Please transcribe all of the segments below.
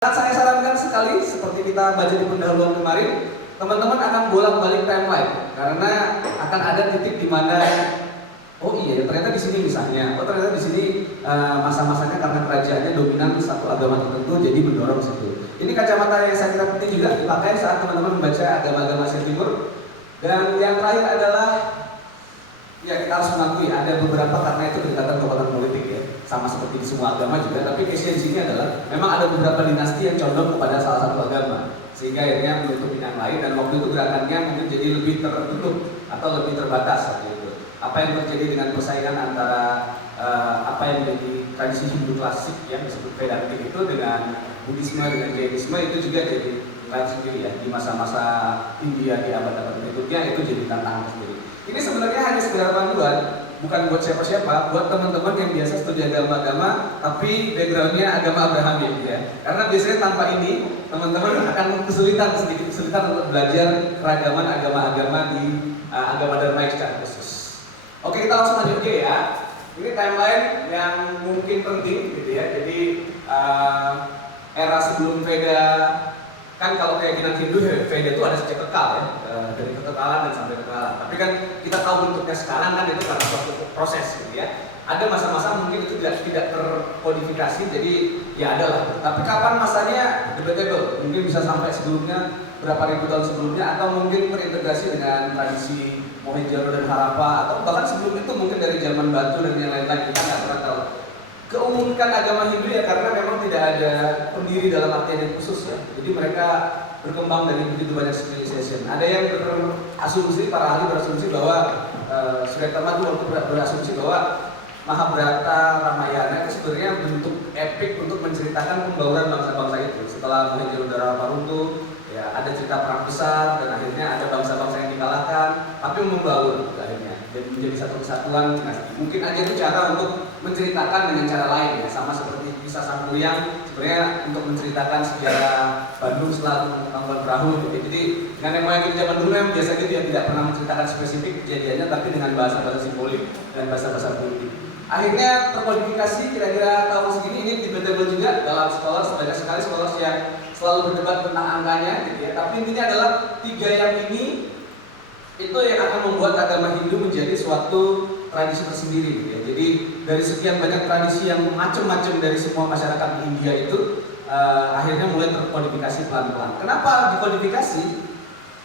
Saya sarankan sekali, seperti kita baca di pendahuluan kemarin, teman-teman akan bolak-balik timeline karena akan ada titik di mana oh iya ternyata di sini misalnya, ternyata di sini masa-masanya karena kerajaannya dominan satu agama tertentu jadi mendorong situ. Ini kacamata yang saya kira penting juga dipakai saat teman-teman membaca agama-agama Asia Timur. Dan yang terakhir adalah ya kita harus mengakui ada beberapa karena itu berdekatan kekuatan politik ya, sama seperti di semua agama juga. Tapi case di sini adalah memang ada beberapa dinasti yang condong kepada salah satu agama, sehingga akhirnya menutup yang lain dan waktu itu gerakannya mungkin jadi lebih tertutup atau lebih terbatas waktu itu. Apa yang terjadi dengan persaingan antara apa yang menjadi tradisi Hindu klasik yang disebut Vedantik itu dengan Buddhisme dengan Jainisme itu juga jadi lain sendiri ya. Di masa-masa India di abad-abad berikutnya itu jadi tantangan sendiri. Ini sebenarnya hanya sekedar panduan, bukan buat siapa-siapa, buat teman-teman yang biasa studi agama-agama, tapi backgroundnya agama Abrahami gitu ya. Karena biasanya tanpa ini, teman-teman akan sedikit kesulitan untuk belajar keragaman agama-agama di agama Dharma secara khusus. Oke, kita langsung lanjut ke ya. Ini timeline yang mungkin penting gitu ya. Jadi era sebelum Veda, kan kalau keyakinan Hindu, Veda itu ada sejak kekal ya, dari kekekalan dan sampai kekekalan. Tapi kan kita tahu bentuknya sekarang kan itu karena suatu proses gitu ya. Ada masa-masa mungkin itu tidak terkodifikasi, jadi ya ada lah. Tapi kapan masanya debatable, mungkin bisa sampai sebelumnya, berapa ribu tahun sebelumnya, atau mungkin terintegrasi dengan tradisi Mohenjo-daro dan Harappa, atau bahkan sebelum itu mungkin dari zaman Batu dan yang lain-lain, kita nggak pernah tahu. Keunikan agama Hindu ya karena memang tidak ada pendiri dalam artian yang khusus ya. Jadi mereka berkembang dari begitu banyak civilization. Ada yang berasumsi, para ahli berasumsi bahwa Sretama itu berasumsi bahwa Mahabharata Ramayana itu sebenarnya bentuk epik untuk menceritakan pembauran bangsa-bangsa itu. Setelah Mohenjo-daro runtuh, ya ada cerita perang besar dan akhirnya ada bangsa-bangsa yang dikalahkan, tapi membaur akhirnya dan menjadi satu kesatuan dinasti. Mungkin aja itu cara untuk menceritakan dengan cara lain ya, sama seperti kisah Sang Kuryang sebenarnya untuk menceritakan sejarah Bandung setelah Tangkuban Perahu gitu. Jadi dengan yang moyang zaman dulu yang biasanya dia tidak pernah menceritakan spesifik kejadiannya, tapi dengan bahasa-bahasa simbolik dan bahasa-bahasa politik. Akhirnya terkodifikasi kira-kira tahun segini. Ini debatable juga dalam sekolah, banyak sekali sekolah yang selalu berdebat tentang angkanya gitu ya. Tapi intinya adalah tiga yang ini itu yang akan membuat agama Hindu menjadi suatu tradisi tersendiri gitu ya. Jadi dari sekian banyak tradisi yang macam-macam dari semua masyarakat di India itu akhirnya mulai terkodifikasi pelan-pelan. Kenapa dikodifikasi?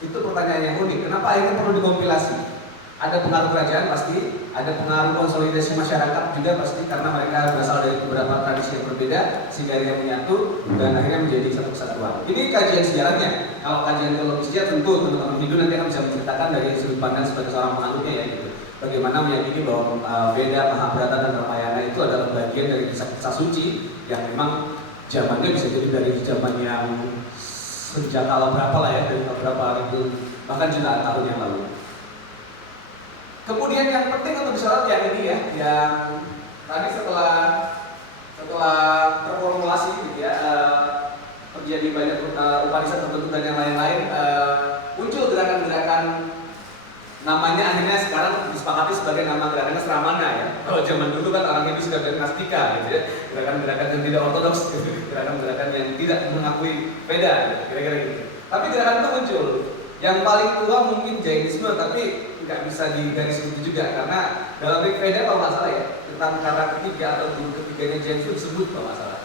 Itu pertanyaan yang unik. Kenapa akhirnya perlu dikompilasi? Ada pengaruh kerajaan pasti, ada pengaruh konsolidasi masyarakat juga pasti karena mereka berasal dari beberapa tradisi yang berbeda sehingga akhirnya menyatu dan akhirnya menjadi satu kesatuan. Ini kajian sejarahnya. Kalau kajian teologisnya tentu teman-teman Hindu nanti akan bisa menceritakan dari sudut pandang sebagai seorang penganutnya ya gitu. Bagaimana meyakini bahwa Veda, Mahabharata dan Ramayana itu adalah bagian dari kisah-kisah suci yang memang zamannya bisa jadi dari zaman yang sejak kala berapa lah ya, dari beberapa ribu bahkan jutaan tahun yang lalu. Kemudian yang penting untuk disorot yang ini ya, yang tadi setelah terformulasi gitu ya, terjadi banyak Upanishad tertentu dan yang lain-lain, muncul gerakan-gerakan namanya akhirnya sekarang disepakati sebagai nama gerakannya Sramana ya. Kalau zaman dulu kan orang itu sudah dari Nastika gitu ya, gerakan-gerakan yang tidak ortodoks, gitu. Gerakan-gerakan yang tidak mengakui Veda, gitu. Kira-kira gitu. Tapi gerakan itu muncul. Yang paling tua mungkin Jainisme, tapi nggak bisa digaris begitu juga karena dalam Rig Veda kalau nggak salah ya tentang kata ketiga atau guru ketiganya Jainisme disebut kalau nggak salah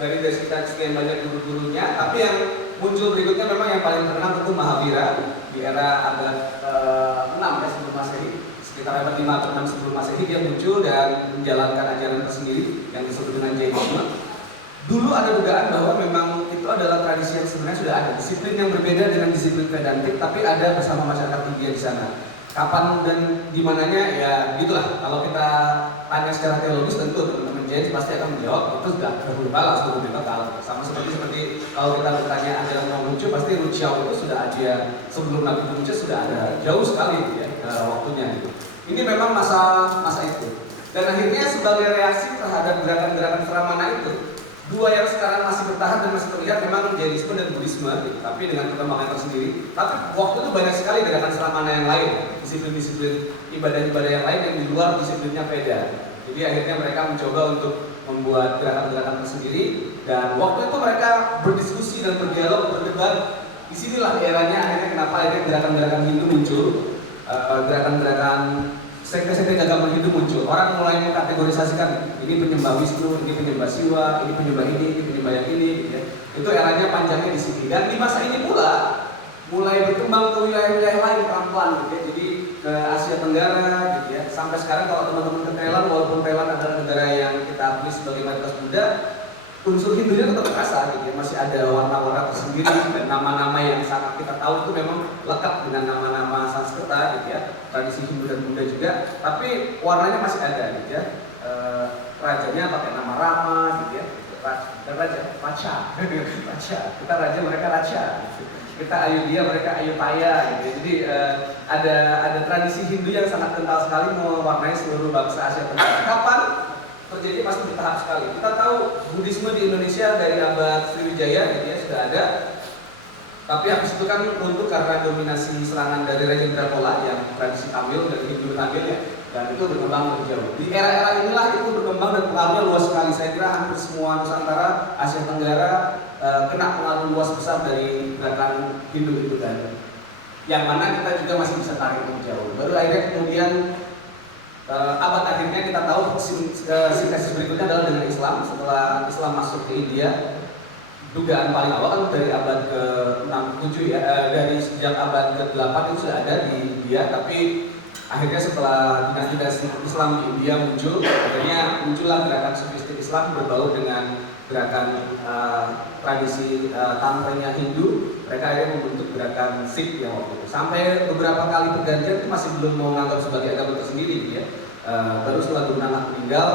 dari sekian banyak guru-gurunya, tapi yang muncul berikutnya memang yang paling terkenal tentu Mahavira di era abad 6 ya sebelum Masehi, sekitar abad 5 atau 6 sebelum Masehi dia muncul dan menjalankan ajaran tersendiri yang disebut dengan Jainisme. Dulu ada dugaan bahwa memang itu adalah tradisi yang sebenarnya sudah ada, disiplin yang berbeda dengan disiplin Vedantik, tapi ada bersama masyarakat India di sana. Kapan dan di mananya ya gitulah. Kalau kita tanya secara teologis tentu teman-teman Jain pasti akan menjawab itu sudah dahulu kala, sebelum kekal. Sama seperti kalau kita bertanya ajaran Konghucu pasti Ruchiao itu sudah ada sebelum Nabi Konghucu sudah ada jauh sekali ya waktunya gitu. Ini memang masa itu. Dan akhirnya sebagai reaksi terhadap gerakan-gerakan Sramana itu, dua yang sekarang masih bertahan dan masih terlihat memang Jainisme dan Buddhisme gitu, tapi dengan perkembangan tersendiri. Tapi waktu itu banyak sekali gerakan Sramana yang lain, disiplin-disiplin ibadah-ibadah yang lain yang di luar disiplinnya Veda. Jadi akhirnya mereka mencoba untuk membuat gerakan-gerakan tersendiri Dan waktu itu mereka berdiskusi dan berdialog, berdebat. Disinilah eranya akhirnya kenapa akhirnya gerakan-gerakan Hindu muncul, gerakan-gerakan sekte-sekte agama Hindu muncul. Orang mulai mengkategorisasikan ini penyembah Wisnu, ini penyembah Siwa, ini penyembah ini penyembah yang ini. Gitu ya. Itu eranya panjangnya di sini. Dan di masa ini pula mulai berkembang ke wilayah-wilayah lain pelan-pelan gitu ya. Jadi ke Asia Tenggara gitu ya. Sampai sekarang kalau teman-teman ke Thailand, walaupun Thailand adalah negara yang kita akui sebagai mayoritas Buddha, unsur Hindunya tetap terasa gitu ya. Masih ada warna-warna tersendiri dan nama-nama yang sangat kita tahu itu memang lekat dengan nama-nama Sanskerta gitu ya. Tradisi Hindu dan Buddha juga, tapi warnanya masih ada gitu ya. Rajanya pakai nama Rama gitu ya. Dan raja Pacha. Pacha. Kita raja, mereka raja gitu. Kita Ayodhya, mereka Ayutthaya gitu. Jadi ada tradisi Hindu yang sangat kental sekali mewarnai seluruh bangsa Asia Tenggara. Kapan terjadi? Pasti bertahap sekali. Kita tahu Buddhisme di Indonesia dari abad Sriwijaya gitu ya, sudah ada. Tapi habis itu kan runtuh karena dominasi serangan dari Rajendra Chola yang tradisi Tamil dan Hindu Tamil ya, dan itu berkembang lebih jauh. Di era-era inilah itu berkembang dan pengaruhnya luas sekali. Saya kira hampir semua Nusantara, Asia Tenggara kena pengaruh luas besar dari gerakan Hindu itu dan yang mana kita juga masih bisa tarik lebih jauh. Baru akhirnya kemudian abad akhirnya kita tahu sintesis berikutnya adalah dengan Islam. Setelah Islam masuk ke India, dugaan paling awal kan dari abad ke-6-7 ya, dari sejak abad ke-8 itu sudah ada di India, tapi akhirnya setelah dinasti Islam di India muncul, akhirnya muncullah gerakan sufistik Islam berbaur dengan gerakan tradisi tantranya Hindu. Mereka akhirnya membentuk gerakan Sikh yang waktu itu. Sampai beberapa kali pergantian itu masih belum mau menganggap sebagai agama tersendiri gitu ya. Baru setelah Guru Nanak meninggal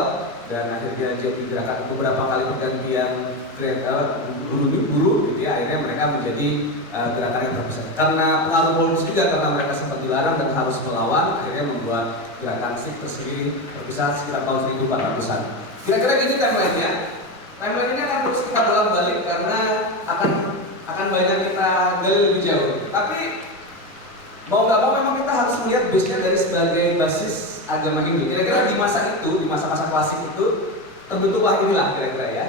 dan akhirnya jadi gerakan beberapa kali pergantian guru gitu ya, akhirnya mereka menjadi gerakan yang terbesar. Karena pengaruh politis juga, karena mereka sempat dilarang dan harus melawan, akhirnya membuat gerakan Sikh tersendiri terbesar sekitar tahun 1400-an. Kira-kira gini timeline-nya. Timeline-nya akan terus kita bolak-balik karena akan banyak kita gali lebih jauh. Tapi mau nggak mau memang kita harus melihat base-nya dari sebagai basis agama Hindu. Kira-kira di masa itu, di masa-masa klasik itu terbentuklah inilah kira-kira ya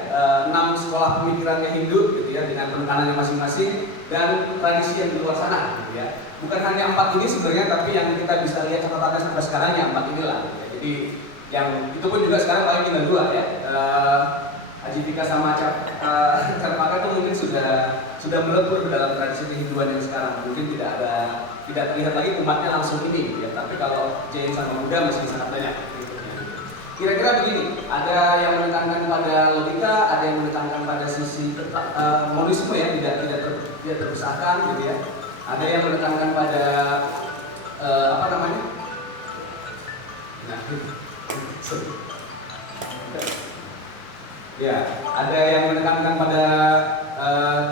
6 sekolah pemikirannya Hindu gitu ya, dengan penekanannya masing-masing dan tradisi yang di luar sana gitu ya. Bukan hanya 4 ini sebenarnya, tapi yang kita bisa lihat catatannya sampai sekarang ya 4 inilah gitu ya. Jadi yang itu pun juga sekarang paling tinggal 2 ya. Ajivika sama Carpaka itu mungkin sudah melebur dalam tradisi kehinduan yang sekarang. Mungkin tidak terlihat lagi umatnya langsung ini gitu ya. Tapi kalau Jain sama Buddha masih sangat banyak. Kira-kira begini, ada yang menekankan pada logika, ada yang menekankan pada sisi monisme ya, tidak terpisahkan gitu ya. Ada yang menekankan pada apa namanya? Nah, ya, ada yang menekankan pada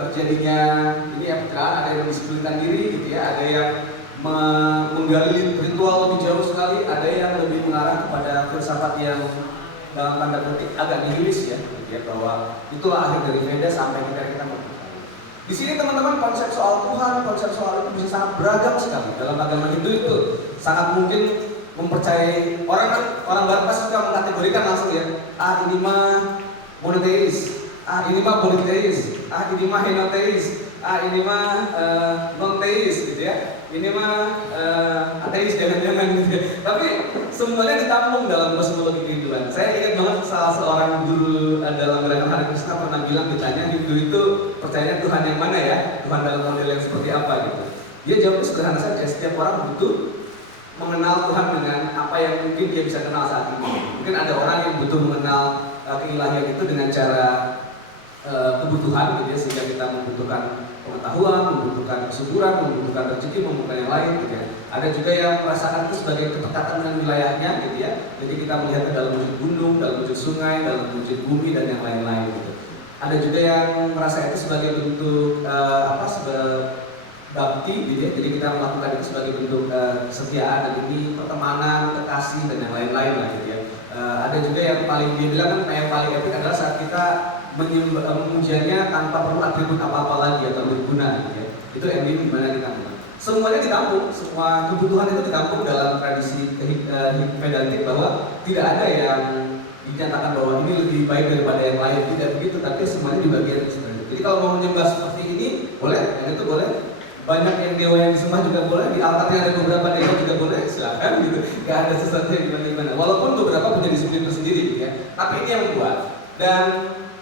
terjadinya ini ya pencerahan, ada yang mendisiplinkan diri gitu ya, ada yang menggali ritual lebih jauh sekali, ada yang lebih mengarah kepada filsafat yang dalam tanda petik agak nihilis ya, gitu ya, bahwa itulah akhir dari Veda sampai kita mau. Di sini teman-teman konsep soal Tuhan, konsep soal itu bisa sangat beragam sekali. Dalam agama Hindu itu sangat mungkin mempercayai orang Barat pasti suka mengkategorikan langsung ya, ini mah monoteis, ini mah politeis, ini mah henoteis, ini mah non-teis gitu ya. Ini mah ateis jangan-jangan gitu ya. Tapi semuanya ditampung dalam kosmologi kehidupan. Saya ingat banget salah seorang guru dalam gerakan Hare Krishna pernah bilang, ditanya Hindu itu percayanya Tuhan yang mana ya? Tuhan dalam model yang seperti apa gitu. Dia jawabnya sederhana saja, setiap orang butuh mengenal Tuhan dengan apa yang mungkin dia bisa kenal saat ini. Mungkin ada orang yang butuh mengenal keilahian itu dengan cara kebutuhan gitu ya, sehingga kita membutuhkan pengetahuan, membutuhkan kesuburan, membutuhkan rezeki, membutuhkan yang lain gitu ya. Ada juga yang merasakan itu sebagai keterkaitan dengan wilayahnya gitu ya. Jadi kita melihatnya dalam wujud gunung, dalam wujud sungai, dalam wujud bumi dan yang lain-lain gitu. Ada juga yang merasa itu sebagai bentuk bakti gitu ya. Jadi kita melakukan itu sebagai bentuk kesetiaan dan ini pertemanan, kekasih dan yang lain-lain lah gitu ya. Ada juga yang paling dia bilang kan yang paling epic adalah saat kita memujiannya tanpa perlu atribut apa-apa lagi atau berguna gitu ya. Itu ending dimana kita mulai. Semuanya ditampung, semua kebutuhan itu ditampung dalam tradisi Vedantik bahwa tidak ada yang dinyatakan bahwa ini lebih baik daripada yang lain, tidak begitu, tapi semuanya di bagian sebenarnya. Jadi kalau mau menyembah seperti ini boleh, yang itu boleh. Banyak yang dewa yang disembah juga boleh, di altarnya ada beberapa dewa juga boleh, silakan gitu. Gak ada sesuatu yang gimana-gimana. Walaupun beberapa punya disiplin tersendiri gitu ya. Tapi ini yang membuat. Dan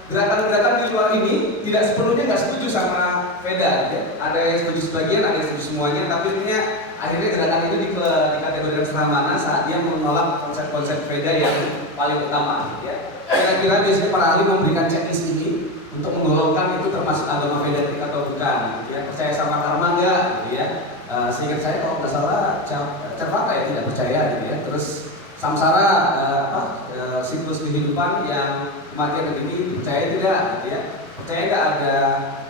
gerakan-gerakan di luar ini tidak sepenuhnya nggak setuju sama Veda ya. Ada yang setuju sebagian, ada yang setuju semuanya, tapi intinya akhirnya gerakan ini dikategorikan setengah mana saat dia menolak konsep-konsep Veda yang paling utama ya. Kira-kira biasanya para ahli memberikan checklist ini untuk menggolongkan itu termasuk agama Vedatik atau bukan ya. Percaya sama karma enggak gitu ya. Seingat saya kalau nggak salah Carvaka ya tidak percaya gitu ya. Terus samsara siklus kehidupan yang kematian ini percaya tidak gitu ya. Percaya tidak ada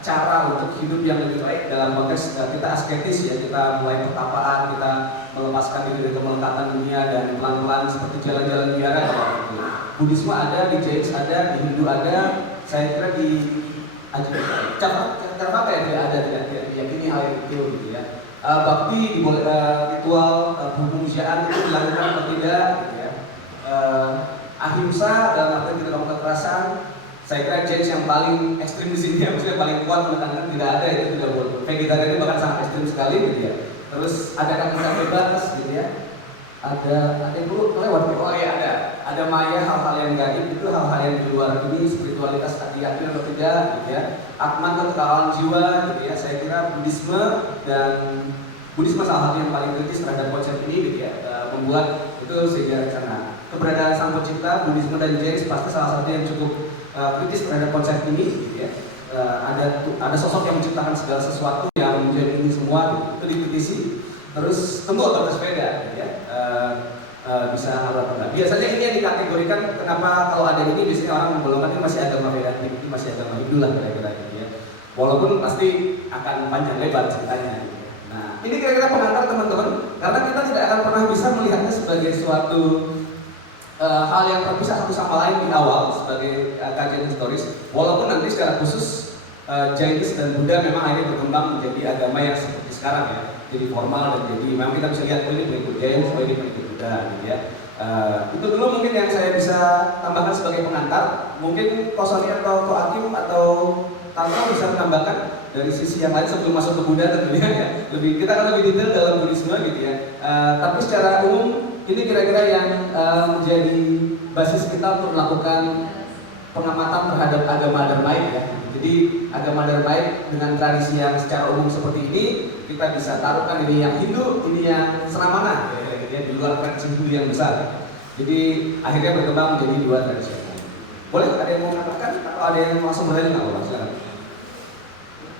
cara untuk hidup yang lebih baik dalam konteks kita asketis ya, kita mulai pertapaan, kita melepaskan diri dari kemelekatan dunia dan pelan-pelan seperti jalan-jalan biara kalau gitu. Buddhisme ada, di Jains ada, di Hindu ada, saya kira di Carvaka ya tidak ada, tidak diyakini hal itu gitu ya. Bakti ritual pemanusiaan itu dilakukan atau tidak gitu ya. Ahimsa dalam arti tidak melakukan kekerasan, saya kira Jains yang paling ekstrim di sini ya, maksudnya paling kuat menekankan tidak ada, itu tidak boleh. Vegetarian ini bahkan sangat ekstrim sekali gitu ya. Terus ada kata bebas gitu ya. Ada yang dulu lewat, oh ya ada maya, hal-hal yang gaib itu hal-hal yang di luar ini, spiritualitas diyakini atau tidak gitu ya. Atman atau kekalahan jiwa gitu ya. Saya kira Buddhisme salah satu yang paling kritis terhadap konsep ini gitu ya, membuat itu sehingga karena keberadaan Sang Pencipta, Buddhisme dan Jains pasti salah satu yang cukup kritis terhadap konsep ini gitu ya. Ada sosok yang menciptakan segala sesuatu yang menjadi ini semua itu dikritisi. Terus tentu otoritas beda gitu ya. Bisa apa enggak. Biasanya ini yang dikategorikan kenapa kalau ada ini biasanya orang menggolongkan ini masih agama Vedatik, ini masih agama Hindu lah kira-kira gitu ya. Walaupun pasti akan panjang lebar ceritanya gitu. Nah, ini kira-kira pengantar teman-teman, karena kita tidak akan pernah bisa melihatnya sebagai suatu hal yang terpisah satu sama lain di awal sebagai kajian historis. Walaupun nanti secara khusus Jainis dan Buddha memang akhirnya berkembang menjadi agama yang seperti sekarang ya, jadi formal dan jadi memang kita bisa lihat ini pengikut Jainis, ini pengikut Buddha gitu ya. Itu dulu mungkin yang saya bisa tambahkan sebagai pengantar. Mungkin Kosoni atau Hakim atau Tanto bisa menambahkan dari sisi yang lain sebelum masuk ke Buddha tentunya ya. Kita akan lebih detail dalam Buddhisme gitu ya. Tapi secara umum ini kira-kira yang menjadi basis kita untuk melakukan pengamatan terhadap agama Dharmaik ya. Jadi agama Dharmaik dengan tradisi yang secara umum seperti ini kita bisa taruhkan ini yang Hindu, ini yang Sramana ya, di luar tradisi Hindu yang besar. Jadi akhirnya berkembang menjadi dua tradisi. Boleh ada yang mau mengatakan atau ada yang langsung bertanya nggak apa-apa silakan.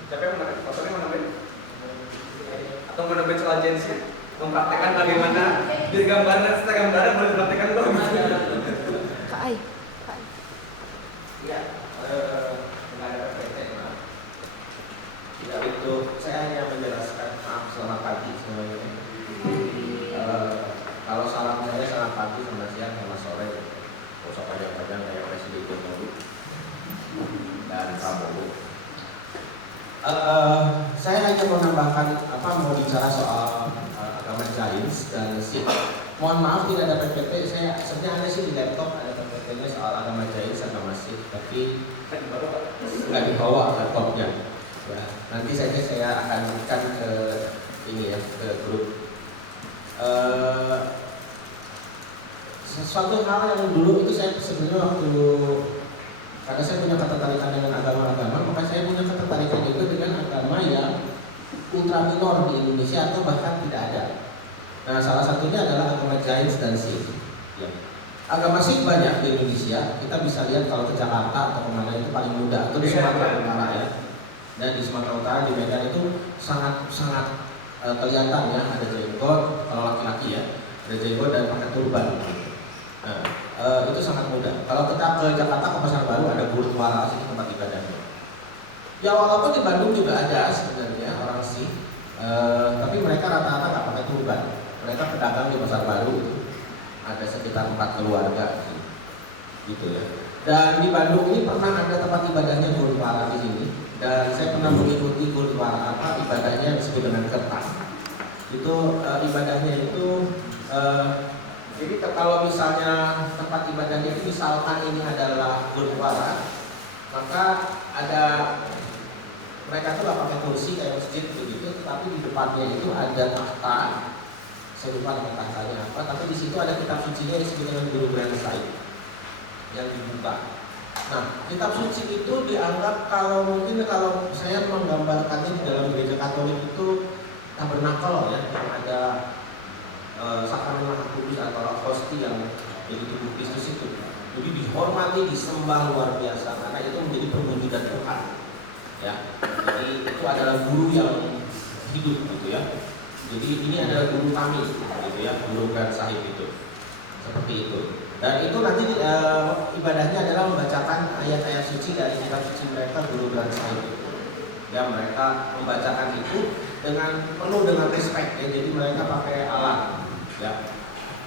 Siapa yang menambah? Pastornya menambah? Atau menambah soal Jainsnya? Mempraktekkan bagaimana biar gambaran setelah gambaran boleh dipraktekkan dong. Kak Ai. Ya, nggak ada pertanyaan maaf. Ya itu saya hanya menjelaskan maaf selamat pagi semuanya. Kalau salam saya selamat pagi, selamat siang, selamat sore. Gak usah panjang-panjang kayak Presiden Jokowi dan Prabowo. Saya hanya mau menambahkan mau bicara soal agama Jains dan Sikh. Mohon maaf tidak ada PPT. Saya sebenarnya ada sih di laptop ada PPT-nya soal agama Jains, agama Sikh, tapi nggak dibawa laptopnya. Ya, nanti saja saya akan berikan ke ini ya ke grup. Sesuatu hal yang dulu itu saya sebenarnya waktu karena saya punya ketertarikan dengan agama-agama, maka saya punya ketertarikan juga dengan agama yang ultra minor di Indonesia atau bahkan tidak ada. Nah, salah satunya adalah agama Jains dan Sikh. Ya. Agama Sikh banyak di Indonesia. Kita bisa lihat kalau ke Jakarta atau kemana itu paling mudah, atau di Sumatera Utara ya. Dan di Sumatera Utara di Medan itu sangat kelihatan ya, ada jenggot kalau laki-laki ya, ada jenggot dan pakai turban. Nah, itu sangat mudah. Kalau kita ke Jakarta ke Pasar Baru ada Gurudwara sih tempat ibadahnya. Ya walaupun di Bandung juga ada sebenarnya orang Sikh, tapi mereka rata-rata nggak pakai turban. Mereka pedagang di Pasar Baru itu ada sekitar 4 keluarga sih, gitu ya. Dan di Bandung ini pernah ada tempat ibadahnya Gurudwara di sini. Dan saya pernah mengikuti Gurudwara ibadahnya disebut dengan kertas. Itu ibadahnya itu Jadi kalau misalnya tempat ibadahnya itu misalkan ini adalah gurdwara, maka ada mereka tuh gak pakai kursi kayak masjid begitu, tetapi di depannya itu ada takhta. Saya lupa nama tahtanya apa, tapi di situ ada kitab sucinya yang disebut dengan Guru Granth Sahib yang dibuka. Nah, kitab suci itu dianggap mungkin kalau saya menggambarkannya di dalam gereja Katolik itu tabernakel ya, yang ada sakramen Maha Kudus atau hosti yang jadi tubuh Kristus itu. Jadi dihormati, disembah luar biasa karena itu menjadi perwujudan Tuhan. Ya, jadi itu adalah guru yang hidup gitu ya. Jadi ini adalah guru kami gitu ya, Guru Granth Sahib itu. Seperti itu. Dan itu nanti ibadahnya adalah membacakan ayat-ayat suci dari kitab suci mereka, Guru Granth Sahib itu. Ya, mereka membacakan itu dengan penuh dengan respect ya. Jadi mereka pakai alat ya.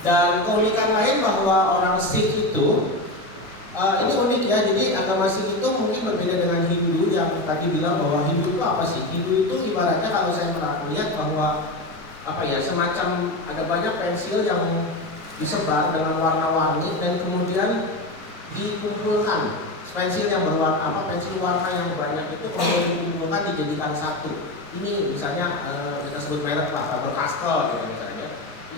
Dan keunikan lain bahwa orang Sikh itu ini unik ya. Jadi agama Sikh itu mungkin berbeda dengan Hindu yang tadi bilang bahwa Hindu itu apa sih? Hindu itu ibaratnya kalau saya pernah lihat bahwa semacam ada banyak pensil yang disebar dengan warna-warni dan kemudian dikumpulkan. Pensil yang berwarna pensil warna yang banyak itu kemudian dikumpulkan dijadikan satu. Ini misalnya kita sebut merek lah, Faber-Castell gitu misalnya.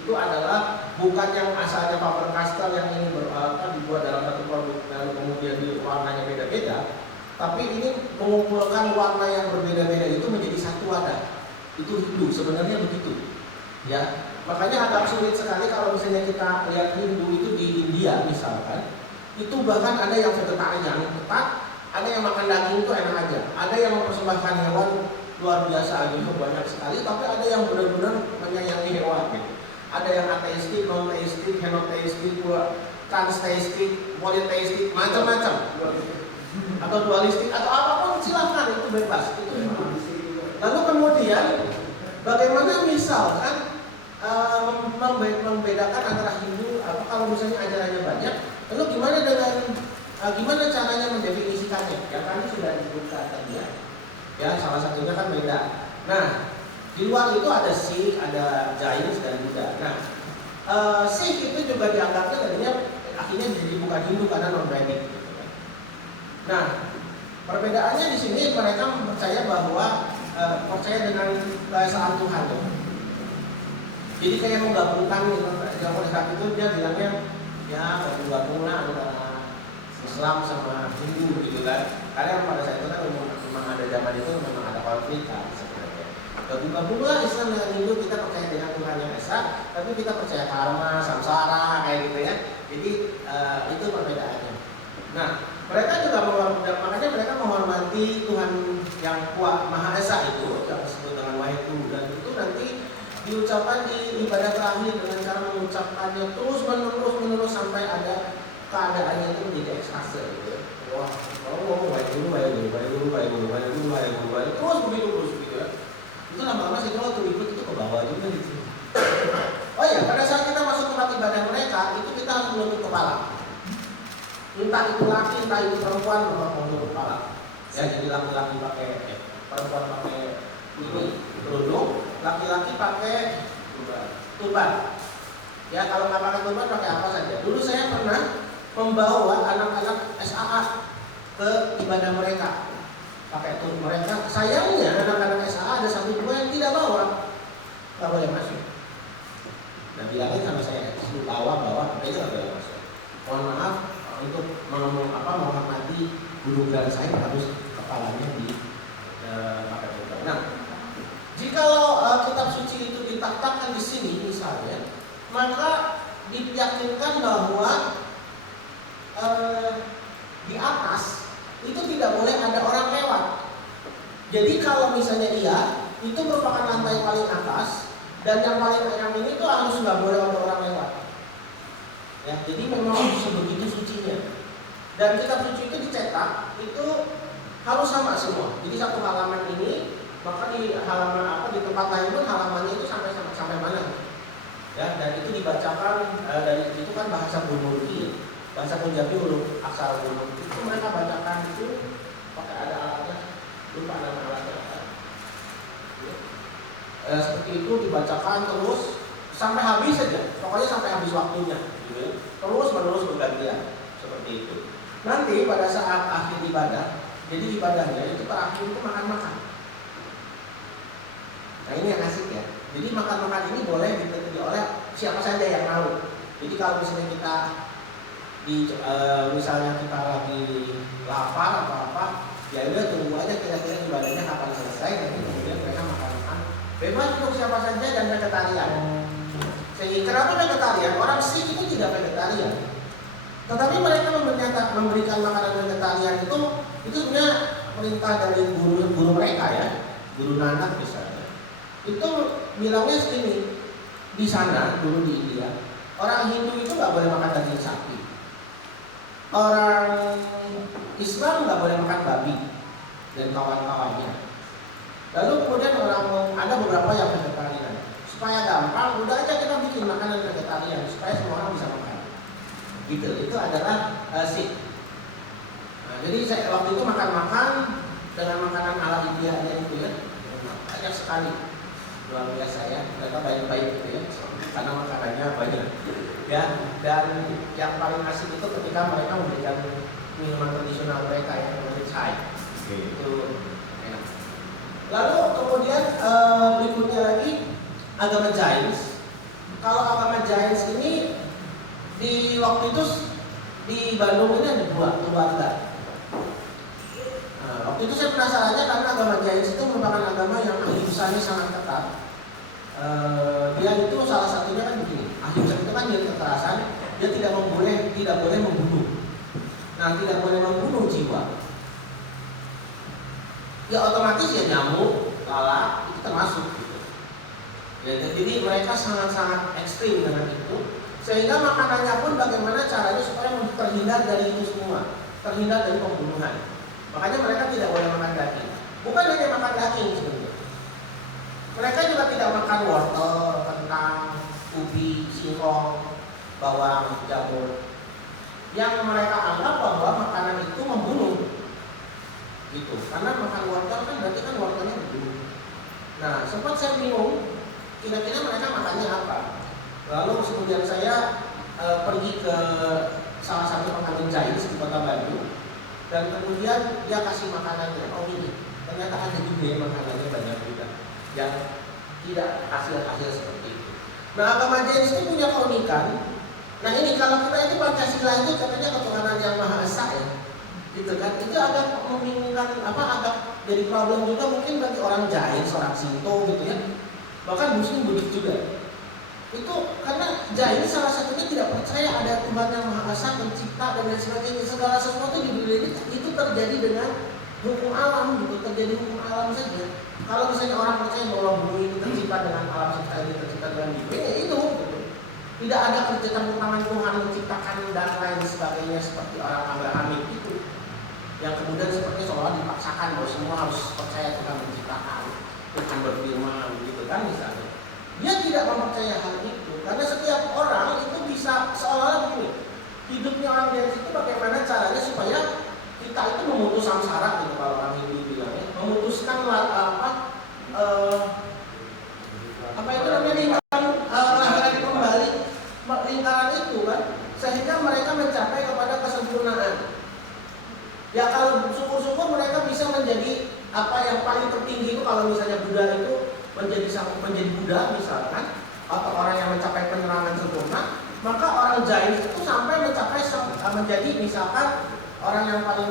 Itu adalah bukan yang asalnya Faber-Castell yang ini dibuat dalam satu produk lalu kemudian warnanya beda-beda, tapi ini mengumpulkan warna yang berbeda-beda itu menjadi satu wadah. Itu Hindu sebenarnya begitu. Ya, makanya agak sulit sekali kalau misalnya kita lihat Hindu itu di India misalkan, itu bahkan ada yang vegetarian ketat, ada yang makan daging itu enak aja, ada yang mempersembahkan hewan luar biasa gitu banyak sekali, tapi ada yang benar-benar menyayangi hewan gitu. Ada yang ateistik, non-teistik, henoteistik, transteistik, politeistik, macam-macam, atau dualistik atau apapun silahkan, itu bebas itu. Lalu kemudian bagaimana misalkan membedakan antara Hindu kalau misalnya ajarannya banyak, lalu gimana caranya mendefinisikannya? Ya kami sudah disebutkan tadi ya, salah satunya kan beda. Nah, di luar itu ada Sikh, ada Jains dan Buddha. Nah, Sikh itu juga dianggapnya tadinya akhirnya jadi bukan Hindu karena non-Vedic. Nah, perbedaannya di sini mereka percaya bahwa percaya dengan keesaan Tuhan. Jadi kayak menggabungkan dalam konteks itu dia bilangnya ya gabung-gabunglah antara Islam sama Hindu gitu kan. Karena pada saat itu kan memang ada zaman itu memang ada konflik kan sebenarnya. Gabung-gabunglah Islam dengan Hindu, kita percaya dengan Tuhan yang esa, tapi kita percaya karma, samsara kayak gitu ya. Jadi itu perbedaannya. Nah, mereka juga makanya mereka menghormati Tuhan yang kuat Maha Esa itu yang disebut dengan Wahyu, dan itu nanti diucapkan di ibadah terakhir dengan cara mengucapkannya terus menerus sampai ada keadaannya itu menjadi ekstase gitu. Wah, ngomong Wahyu terus begitu ya. Itu lama-lama sih kalau ikut itu ke bawah juga gitu. Oh ya, pada saat kita masuk tempat ibadah mereka itu kita harus menutup kepala. Entah itu laki, entah itu perempuan, menutup kepala. Ya, jadi laki-laki pakai perempuan pakai ini kerudung, laki-laki pakai turban. Ya, kalau nggak pakai turban pakai apa saja. Dulu saya pernah membawa anak-anak SAA ke ibadah mereka pakai turban mereka. Sayangnya anak-anak SAA ada 1-2 yang tidak bawa, nggak boleh masuk. Nah, bilangin sama saya, lu bawa itu nggak boleh masuk. Mohon maaf untuk menghormati Guru Granth Sahib harus kepalanya di pakai turban. Nah, jikalau kitab suci itu ditaktakan di sini misalnya, maka diyakinkan bahwa di atas itu tidak boleh ada orang lewat. Jadi kalau misalnya itu merupakan lantai paling atas dan yang paling ini tuh harus nggak boleh ada orang lewat. Ya, jadi memang sebegitu sucinya. Dan kitab suci itu dicetak itu harus sama semua. Jadi satu halaman ini, maka di halaman di tempat lain pun halamannya itu sampai mana. Ya, dan itu dibacakan dari itu kan bahasa Gurmukhi, bahasa Punjabi huruf aksara Gurmukhi. Itu mereka bacakan itu pakai ada alatnya, lupa nama alatnya. Seperti itu dibacakan terus sampai habis saja, pokoknya sampai habis waktunya. gitu ya. Terus menerus bergantian seperti itu. Nanti pada saat akhir ibadah, jadi ibadahnya itu terakhir itu makan-makan. Nah ini yang asik ya. Jadi makan-makan ini boleh dipilih oleh siapa saja yang mau. Jadi kalau misalnya kita misalnya kita lagi lapar atau apa, ya udah tunggu aja kira-kira ibadahnya kapan selesai, nanti kemudian mereka makan-makan. Bebas untuk siapa saja dan vegetarian. Sehingga kenapa vegetarian? Orang Sikh itu tidak vegetarian. Tetapi mereka memberikan makanan vegetarian itu sebenarnya perintah dari guru mereka ya, guru Nanak misalnya. Itu bilangnya segini, di sana dulu di India, orang Hindu itu nggak boleh makan daging sapi, orang Islam nggak boleh makan babi dan kawan-kawannya. Lalu kemudian ada beberapa yang vegetarian. Supaya gampang, udah aja kita bikin makanan vegetarian supaya semua orang bisa makan. Gitu, itu adalah Sikh. Nah, jadi saya waktu itu makan-makan dengan makanan ala India itu ya, banyak sekali, luar biasa ya. Mereka baik-baik gitu ya, karena makanannya banyak. Ya, dan yang paling asik itu ketika mereka memberikan minuman tradisional mereka yang namanya chai. Itu enak. Lalu kemudian berikutnya lagi agama Jains. Kalau agama Jains ini di waktu itu di Bandung ini ada dua keluarga. Nah, waktu itu saya penasarannya karena agama Jains itu merupakan agama yang ahimsanya sangat ketat. Dia itu salah satunya kan begini, ahimsa itu kan jadi kekerasan, dia tidak boleh membunuh. Nah, tidak boleh membunuh jiwa. Ya otomatis ya nyamuk, lalat itu termasuk gitu. Ya, jadi mereka sangat-sangat ekstrim dengan itu. Sehingga makanannya pun bagaimana caranya supaya terhindar dari itu semua, terhindar dari pembunuhan. Makanya mereka tidak boleh makan daging. Bukan hanya makan daging sebenarnya. Mereka juga tidak makan wortel, kentang, ubi, singkong, bawang, jamur. Yang mereka anggap bahwa makanan itu membunuh. Gitu. Karena makan wortel kan berarti kan wortelnya membunuh. Nah, sempat saya bingung, kira-kira mereka makannya apa? Lalu kemudian saya pergi ke salah satu pengantin Jains di Kota Bandung, dan kemudian dia kasih makanannya. Oh ini, ternyata ada juga yang makanannya banyak juga yang tidak hasil seperti itu. Nah, agama Jains itu punya keunikan. Nah ini kalau kita itu Pancasila itu katanya ketuhanan yang Maha Esa ya, gitu kan? Itu agak membingungkan, agak jadi problem juga mungkin bagi orang Jains, orang Sinto gitu ya. Bahkan Muslim begitu juga. Itu karena Jains salah satunya tidak percaya ada Tuhan yang Maha Esa, pencipta dan lain sebagainya. Segala sesuatu di dunia ini itu terjadi dengan hukum alam gitu, terjadi hukum alam saja. Kalau misalnya orang percaya bahwa bumi ini tercipta dengan alam semesta ini tercipta dengan bumi, ya itu gitu. Tidak ada kerja campur tangan Tuhan menciptakan dan lain sebagainya seperti orang Abrahamik itu, yang kemudian seperti seolah dipaksakan bahwa semua harus percaya Tuhan menciptakan, Tuhan berfirman gitu kan misalnya. Dia tidak mempercaya hal itu karena setiap orang itu bisa seolah-olah begini, hidupnya orang Jains itu bagaimana caranya supaya kita itu memutus samsara gitu kalau orang Hindu bilangnya, memutuskan apa itu namanya lingkaran lahir kembali, lingkaran itu kan, sehingga mereka mencapai kepada kesempurnaan. Ya kalau syukur-syukur mereka bisa menjadi apa yang paling tertinggi itu kalau misalnya Buddha itu menjadi Buddha misalkan, atau orang yang mencapai penerangan sempurna, maka orang Jains itu sampai menjadi misalkan orang yang paling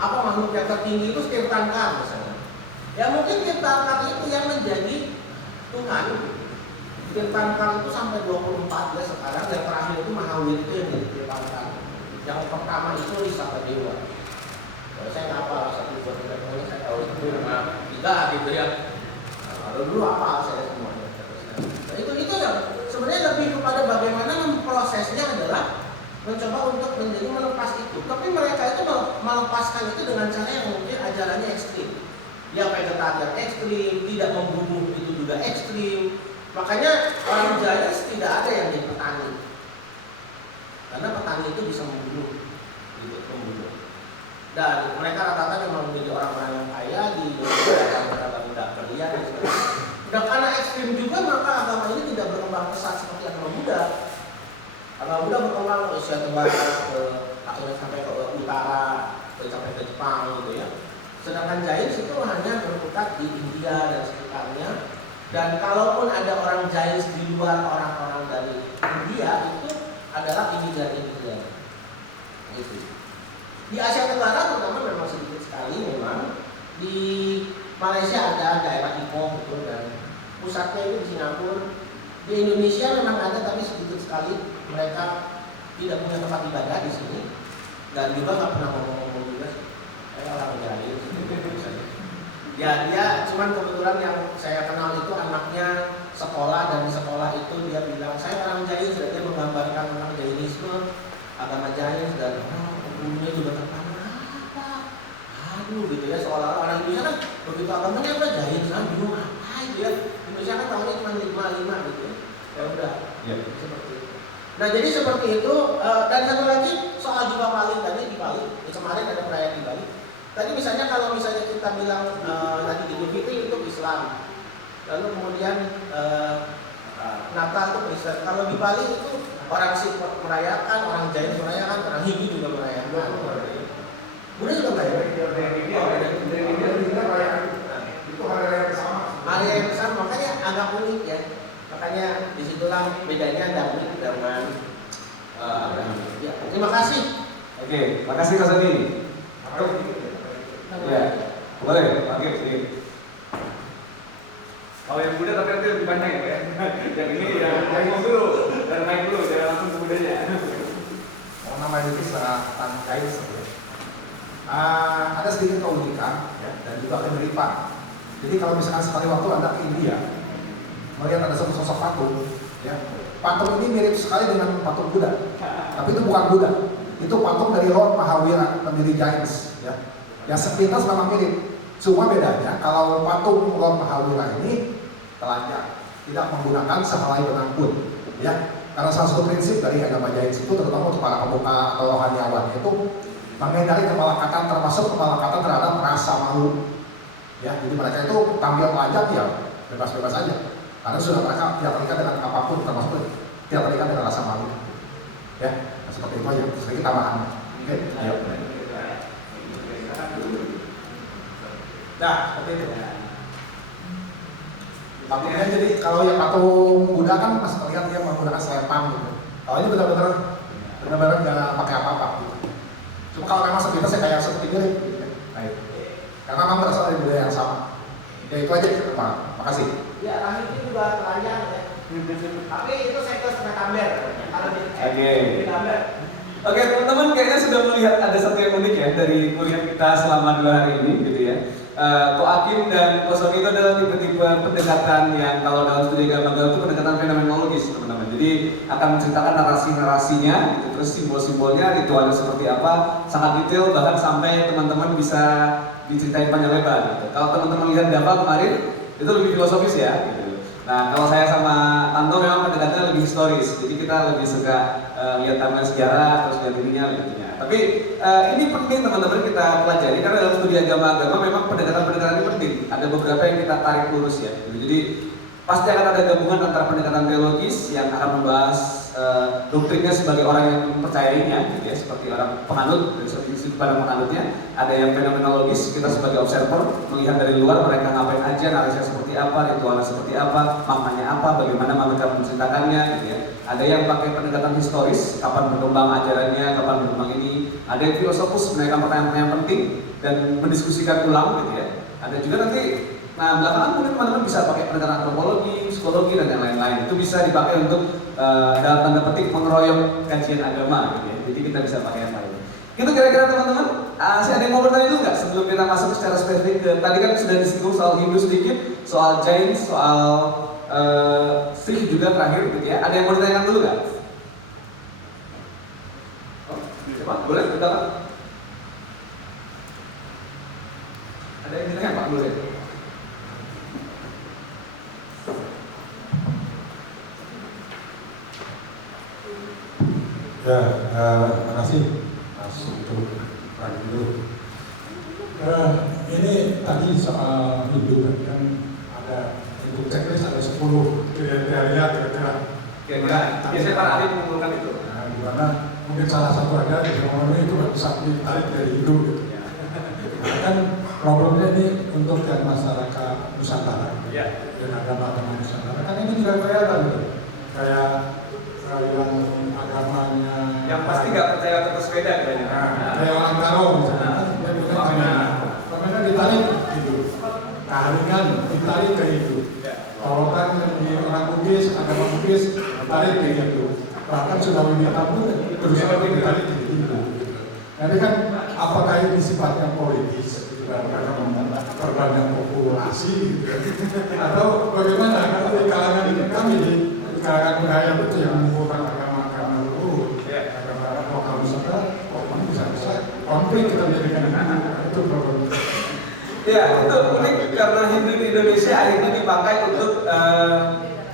makhluk yang tertinggi itu Tirthankar misalnya. Ya mungkin Tirthankar itu yang menjadi Tuhan. Tirthankar itu sampai 24 ya sekarang, yang terakhir itu Mahavir itu yang jadi Tirthankar. Yang pertama itu Risabhadewa. Saya nggak apa satu dua tiga pokoknya saya tahu itu nama tiga gitu ya. Dulu apa saya semuanya. Nah, itu yang sebenarnya lebih kepada bagaimana memprosesnya adalah mencoba untuk menjadi melepas itu. Tapi mereka itu melepaskan itu dengan cara yang mungkin ajarannya ekstrim. Ya vegetarian ekstrim, tidak membunuh itu juga ekstrim. Makanya orang Jains tidak ada yang jadi petani. Karena petani itu bisa membunuh. Dan mereka rata-rata memang menjadi orang-orang yang kaya di daerah budak kerja dan sebagainya. Dan karena ekstrim juga maka agama ini tidak berkembang pesat seperti agama Buddha. Kalau udah berkembang ke Asia Tenggara, akhirnya sampai ke utara, sampai ke Jepang gitu ya. Sedangkan Jains itu hanya berputar di India dan sekitarnya. Dan kalaupun ada orang Jains di luar orang-orang dari India, itu adalah imigran-imigran. Gitu. Di Asia Tenggara terutama memang sedikit sekali memang. Di Malaysia ada daerah Ipoh gitu, dan pusatnya itu di Singapura. Di Indonesia memang ada tapi sedikit sekali. Mereka tidak punya tempat ibadah di sini dan juga nggak pernah ngomong-ngomong juga sih. Kayak orang jahil. Ya dia cuman kebetulan yang saya kenal itu anaknya sekolah, dan di sekolah itu dia bilang saya orang Jain, sudah dia menggambarkan tentang Jainisme, agama Jain, dan gurunya juga terpana apa, aduh gitu ya, seolah-olah orang Indonesia kan begitu agamanya udah Jain, kan bingung apa itu ya. Indonesia kan tahunnya cuma 5 gitu ya. Ya udah, ya. Seperti itu. Nah jadi seperti itu, dan satu lagi soal juga Bali tadi di Bali, kemarin ada perayaan di Bali. Tadi misalnya kalau misalnya kita bilang tadi Idul Fitri itu Islam, lalu kemudian Natal itu Kristen. Kalau di Bali itu orang Sikh merayakan, orang Jain merayakan, orang Hindu juga merayakan. Buddha juga merayakan. Itu hari raya bersama. Hari yang bersama, makanya agak unik ya. Makanya disitulah bedanya Darwin dengan Abraham. Ya, terima kasih. Oke, makasih Mas Adi. Ya, boleh, oke, sedikit. Kalau yang muda tapi nanti lebih panjang ya. Yang ini yang ngomong dulu, dan main dulu, jangan langsung ke budanya. Karena mayoritas secara Jain sebenarnya. Ada sedikit keunikan ya, dan juga kemiripan. Jadi kalau misalkan sekali waktu Anda ke India, melihat ada satu sosok patung, ya, patung ini mirip sekali dengan patung Buddha, tapi itu bukan Buddha, itu patung dari Lord Mahavira, pendiri Jains, ya. Yang sepintas memang mirip, cuma bedanya kalau patung Lord Mahavira ini telanjang, tidak menggunakan sehelai benang pun, ya. Karena salah satu prinsip dari agama Jains itu, terutama untuk para pemuka atau rohaniawan, itu menghindari kemalakatan, termasuk kemalakatan terhadap rasa malu, ya. Jadi mereka itu tampil telanjang ya bebas-bebas saja, karena sudah mereka tidak terikat dengan apapun, termasuk tidak terikat dengan rasa malu, ya. Nah, seperti itu aja, sedikit tambahan. Oke, ayo. Nah, seperti itu. Patungnya jadi kalau yang patung Buddha kan masih terlihat dia menggunakan selepang gitu. Kalau ini benar-benar nggak pakai apa-apa gitu. Cuma kalau memang sepintas ya kayak seperti ini gitu. Baik. Karena memang berasal dari budaya yang sama. Ya itu aja, Pak. Makasih. Ya, rahim itu juga telanjang ya. Tapi itu saya ke setengah kamber. Kalau di kamber. Oke, teman-teman kayaknya sudah melihat ada satu yang unik ya dari kuliah kita selama 2 hari ini gitu ya. Ko Akim dan Ko Sony itu adalah tipe-tipe pendekatan yang kalau dalam studi agama itu pendekatan fenomenologis, teman-teman. Jadi akan menceritakan narasi-narasinya, gitu, terus simbol-simbolnya, ritualnya seperti apa, sangat detail, bahkan sampai teman-teman bisa diceritain panjang lebar. Gitu. Kalau teman-teman lihat Dapa kemarin, itu lebih filosofis ya. Gitu. Nah, kalau saya sama Tanto memang pendekatannya lebih historis, jadi kita lebih suka lihat timeline sejarah, terus lihat ininya, begitunya. Tapi ini penting teman-teman kita pelajari karena dalam studi agama memang pendekatan-pendekatan ini penting. Ada beberapa yang kita tarik lurus ya. Jadi pasti akan ada gabungan antara pendekatan teologis yang akan membahas doktrinnya sebagai orang yang mempercayainya, gitu ya, seperti orang penganut dan seperti para penganutnya. Ada yang fenomenologis, kita sebagai observer melihat dari luar mereka ngapain aja, narasinya seperti apa, ritualnya seperti apa, maknanya apa, bagaimana mereka menceritakannya, gitu ya. Ada yang pakai pendekatan historis, kapan berkembang ajarannya, kapan berkembang ini. Ada yang filosofis, menanyakan pertanyaan-pertanyaan penting dan mendiskusikan ulang, gitu ya. Ada juga nanti, nah belakangan mungkin teman-teman bisa pakai pendekatan antropologi, psikologi dan yang lain-lain. Itu bisa dipakai untuk dalam tanda petik mengeroyok kajian agama, gitu ya. Jadi kita bisa pakai yang lain. Gitu kira-kira teman-teman. Ada yang mau bertanya dulu nggak sebelum kita masuk secara spesifik ke tadi kan sudah disinggung soal Hindu sedikit, soal Jain, soal Sikh juga terakhir, gitu ya. Ada yang mau ditanyakan dulu nggak? Oh, coba boleh kita. Ada yang ditanyakan Pak boleh? Ya, terima kasih Mas untuk itu. Ini tadi soal Hindu kan ada untuk checklist ada 10 kriteria kira-kira. Kira-kira biasanya para ahli mengumpulkan itu. karena mungkin salah satu ada di Romawi itu nggak bisa ditarik dari Hindu gitu. Kan problemnya ini untuk yang masyarakat Nusantara dan agama-agama Nusantara kan ini juga kelihatan gitu. Kayak yang agamanya Yang pasti nggak percaya atas sepeda kayaknya. kayak orang Karo misalnya kan dia bilang Pamena ditarik gitu, keharingan ditarik kayak gitu, Torotan di orang Bugis, agama Bugis ditarik kayak gitu, bahkan Sulawesi Barat pun berusaha ditarik kayak gitu. Jadi kan apakah ini sifatnya politis karena perbanyak populasi gitu, atau bagaimana? Karena di kalangan ini kami di kalangan budaya itu yang mengumpulkan agama-agama luhur, agama lokal Nusantara, kok bisa konflik kita jadikan itu problem. Ya, itu unik karena Hindu di Indonesia akhirnya dipakai untuk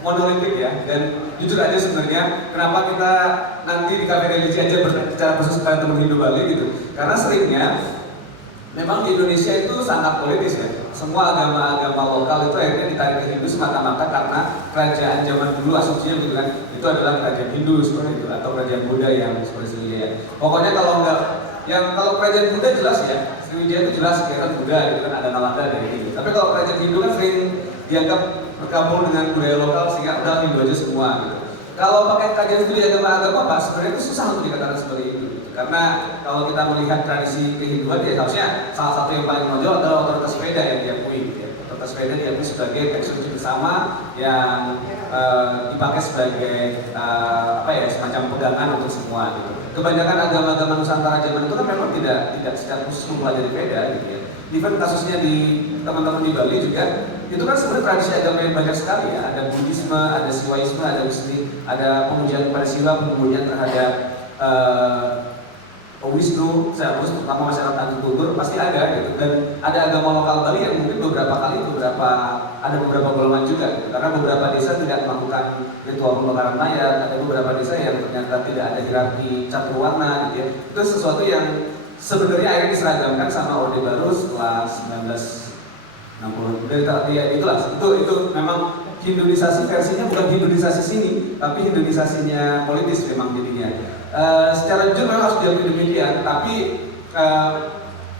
monolitik ya. Dan jujur aja sebenarnya kenapa kita nanti di Cafe Religi aja berbicara khusus teman Hindu Bali gitu. Karena seringnya memang di Indonesia itu sangat politis ya. Semua agama-agama lokal itu akhirnya ditarik ke Hindu semata-mata karena kerajaan zaman dulu asumsinya gitu kan. Itu adalah kerajaan Hindu seperti itu atau kerajaan Buddha yang seperti Sriwijaya. Pokoknya kalau kerajaan Buddha jelas ya, Sriwijaya itu jelas kelihatan Buddha gitu kan, ada Nalanda dari Hindu. Tapi kalau kerajaan Hindu kan sering dianggap bergabung dengan budaya lokal sehingga udah Hindu aja semua gitu. Kalau pakai kajian studi agama-agama apa, sebenarnya itu susah untuk dikatakan seperti itu. Karena kalau kita melihat tradisi kehinduan, ya harusnya salah satu yang paling menonjol adalah otoritas sepeda yang diakui. Ya. Otoritas sepeda diakui sebagai teknologi bersama yang dipakai sebagai semacam pegangan untuk semua. Gitu. Kebanyakan agama-agama Nusantara zaman itu kan memang tidak secara khusus mempelajari sepeda, gitu ya. Even kasusnya di teman-teman di Bali juga, itu kan sebenarnya tradisi agama yang banyak sekali ya. Ada Buddhisme, ada Siwaisme, ada Wisnu, ada pemujaan kepada Siwa, pemujaan terhadap Wisnu, terutama masyarakat agrikultur pasti ada gitu. Dan ada agama lokal Bali yang mungkin ada beberapa golongan juga gitu. Karena beberapa desa tidak melakukan ritual pembakaran mayat, ada beberapa desa yang ternyata tidak ada hierarki catur warna gitu ya. Itu sesuatu yang sebenarnya akhirnya diseragamkan sama Orde Baru setelah 1960. Itu memang Hinduisasi versinya bukan Hinduisasi sini, tapi Hinduisasinya politis memang jadinya. Secara jujur memang harus diakui demikian, tapi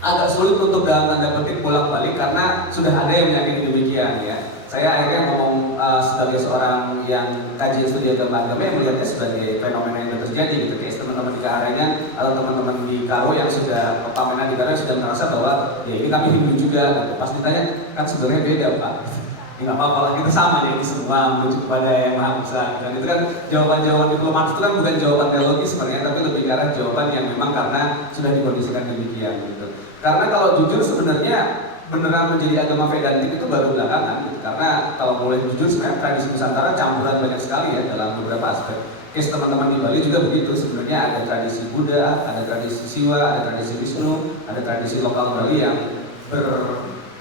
agak sulit untuk dalam tanda petik bolak-balik karena sudah ada yang meyakini demikian ya. Saya akhirnya ngomong sebagai seorang yang kajian studi agama-agama yang melihatnya sebagai fenomena yang terjadi gitu. Kayak teman-teman di Kaharengan atau teman-teman di Karo yang sudah Pamena di Karo yang sudah merasa bahwa ya ini kami Hindu juga. Gitu. Pas ditanya kan sebenarnya beda Pak. Ya nggak apa-apa lah, kita sama ya, ini semua menuju kepada yang maha besar. Dan itu kan jawaban-jawaban diplomat itu kan bukan jawaban teologis sebenarnya, tapi lebih ke arah jawaban yang memang karena sudah dikondisikan demikian gitu. Karena kalau jujur sebenarnya beneran menjadi agama Vedantik itu baru belakangan gitu. Karena kalau boleh jujur sebenarnya tradisi Nusantara campuran banyak sekali ya dalam beberapa aspek. Kes teman-teman di Bali juga begitu, sebenarnya ada tradisi Buddha, ada tradisi Siwa, ada tradisi Wisnu, ada tradisi lokal Bali yang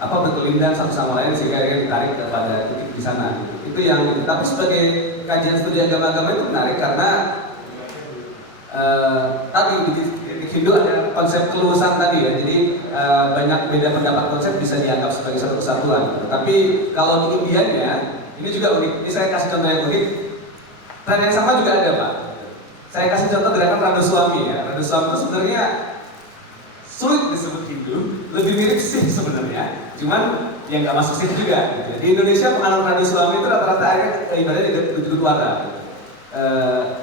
berkelindahan satu sama lain sehingga akhirnya ditarik kepada titik di sana. Itu yang, tapi sebagai kajian studi agama-agama itu menarik karena tadi di Hindu ada konsep kelulusan tadi ya. Jadi banyak beda pendapat konsep bisa dianggap sebagai satu kesatuan. Tapi kalau di Indianya ini juga unik. Ini saya kasih contoh yang unik. Tren yang sama juga ada Pak. Saya kasih contoh gerakan Randu Suami ya. Randu Suami itu sebenarnya sulit disebut Hindu, lebih mirip Sikh sebenarnya, cuman yang nggak masuk Sikh juga. Gitu. Di Indonesia penganut Randu Suami itu rata-rata akhirnya ibadahnya di Gurdwara.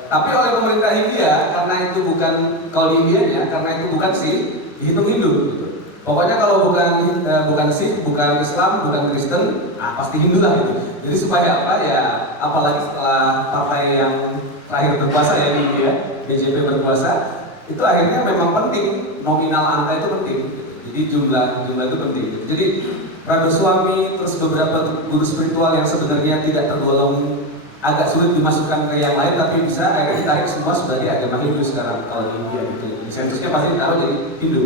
Tapi oleh pemerintah India, karena itu bukan kalau di Indianya, karena itu bukan Sikh, dihitung Hindu. Gitu. Pokoknya kalau bukan Sikh, bukan Islam, bukan Kristen, pasti Hindu lah gitu. Jadi supaya apa ya? Apalagi setelah partai yang terakhir berkuasa ya di India, BJP berkuasa. Itu akhirnya memang penting, nominal angka itu penting, jadi jumlah itu penting. Jadi Randu Suami terus beberapa guru spiritual yang sebenarnya tidak tergolong agak sulit dimasukkan ke yang lain, tapi bisa akhirnya ditarik semua sebagai agama Hindu sekarang kalau di India gitu. Sensusnya pasti ditaruh jadi Hindu.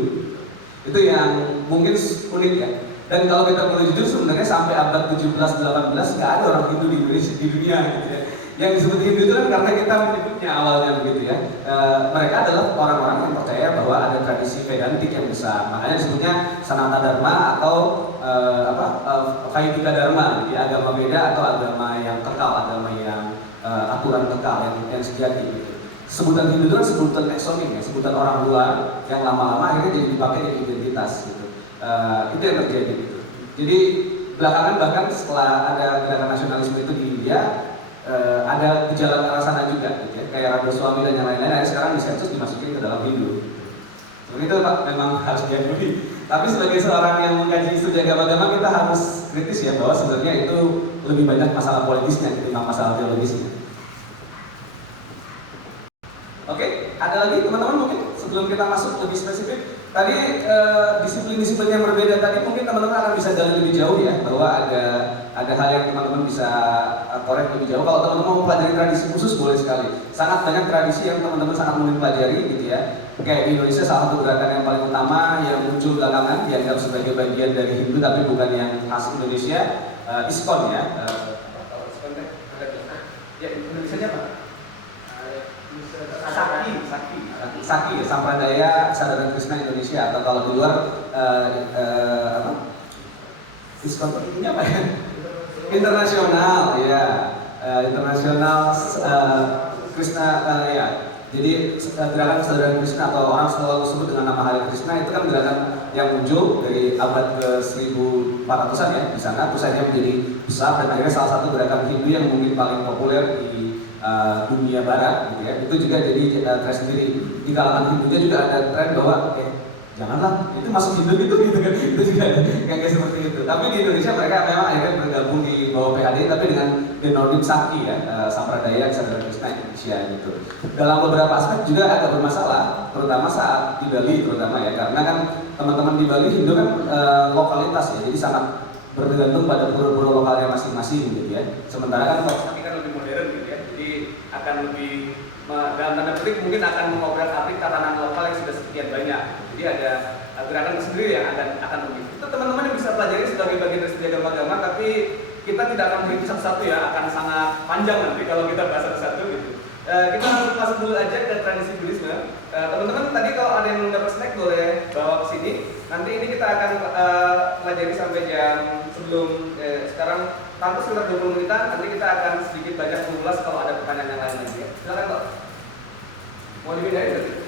Itu yang mungkin unik ya. Dan kalau kita boleh jujur sebenarnya sampai abad 17-18 nggak ada orang Hindu di Indonesia di dunia gitu ya. Yang disebut Hindu itu kan karena kita menyebutnya awalnya begitu ya. Mereka adalah orang-orang yang percaya bahwa ada tradisi Vedantik yang besar. Makanya disebutnya Sanata Dharma atau Vaidika Dharma, jadi agama Veda atau agama yang kekal, agama yang aturan kekal yang sejati. Gitu. sebutan Hindu itu kan sebutan eksonik ya, sebutan orang luar yang lama-lama akhirnya jadi dipakai jadi identitas gitu. Itu yang terjadi gitu. Jadi belakangan bahkan setelah ada gerakan nasionalisme itu di India, ada gejala ke arah sana juga gitu ya, kayak Radha-swami dan yang lain-lain akhirnya sekarang disensus dimasukin ke dalam Hindu. Seperti itu Pak, memang harus diakui. Tapi sebagai seorang yang mengkaji studi agama kita harus kritis ya, bahwa sebenarnya itu lebih banyak masalah politisnya ketimbang masalah teologisnya. Oke, ada lagi teman-teman mungkin sebelum kita masuk lebih spesifik. Tadi disiplin-disiplin yang berbeda tadi mungkin teman-teman akan bisa gali lebih jauh ya, bahwa ada hal yang teman-teman bisa korek lebih jauh. Kalau teman-teman mau pelajari tradisi khusus boleh sekali. Sangat banyak tradisi yang teman-teman sangat mungkin pelajari gitu ya. Kayak di Indonesia salah satu gerakan yang paling utama yang muncul belakangan dianggap sebagai bagian dari Hindu tapi bukan yang khas Indonesia, ISKCON ya. Kalau ISKCON ya Indonesia apa? Sakti, Sampradaya Kesadaran Krishna Indonesia, atau kalau di luar ISKCON ini apa ya? Internasional ya, internasional Krishna ya. Jadi gerakan kesadaran Krishna atau orang selalu sebut dengan nama Hare Krishna itu kan gerakan yang muncul dari abad ke 1400-an ya di sana, terus akhirnya menjadi besar dan akhirnya salah satu gerakan Hindu yang mungkin paling populer di dunia barat gitu ya. Itu juga jadi tren sendiri. Di kalangan Hindunya juga ada tren bahwa janganlah itu masuk Hindu gitu kan. Itu juga yang kayak seperti itu. Tapi di Indonesia mereka memang akhirnya bergabung di bawah PHD tapi dengan denonim Sakti ya, Sampradaya Kesadaran Krishna Indonesia gitu. Dalam beberapa aspek juga agak bermasalah, terutama saat di Bali terutama ya, karena kan teman-teman di Bali Hindu kan lokalitas ya, jadi sangat bergantung pada pura-pura lokalnya masing-masing gitu ya. Sementara kan kalau Sakti kan lebih modern gitu ya, jadi akan lebih dalam tanda petik mungkin akan mengobrak-abrik tatanan lokal yang sudah sekian banyak. Jadi ada gerakan sendiri yang akan lebih. Itu teman-teman yang bisa pelajari sebagai bagian dari studi agama, tapi kita tidak akan merinci satu-satu ya, akan sangat panjang nanti kalau kita bahas satu-satu gitu. Kita langsung masuk dulu aja ke tradisi Buddhisme. Teman-teman tadi kalau ada yang dapat snack boleh bawa ke sini. Nanti ini kita akan pelajari sampai jam sebelum sekarang kampus sekitar 20 menitan. Nanti kita akan sedikit banyak mengulas kalau ada pertanyaan yang lain lagi ya. Silakan Pak. Mau dipindahin berarti?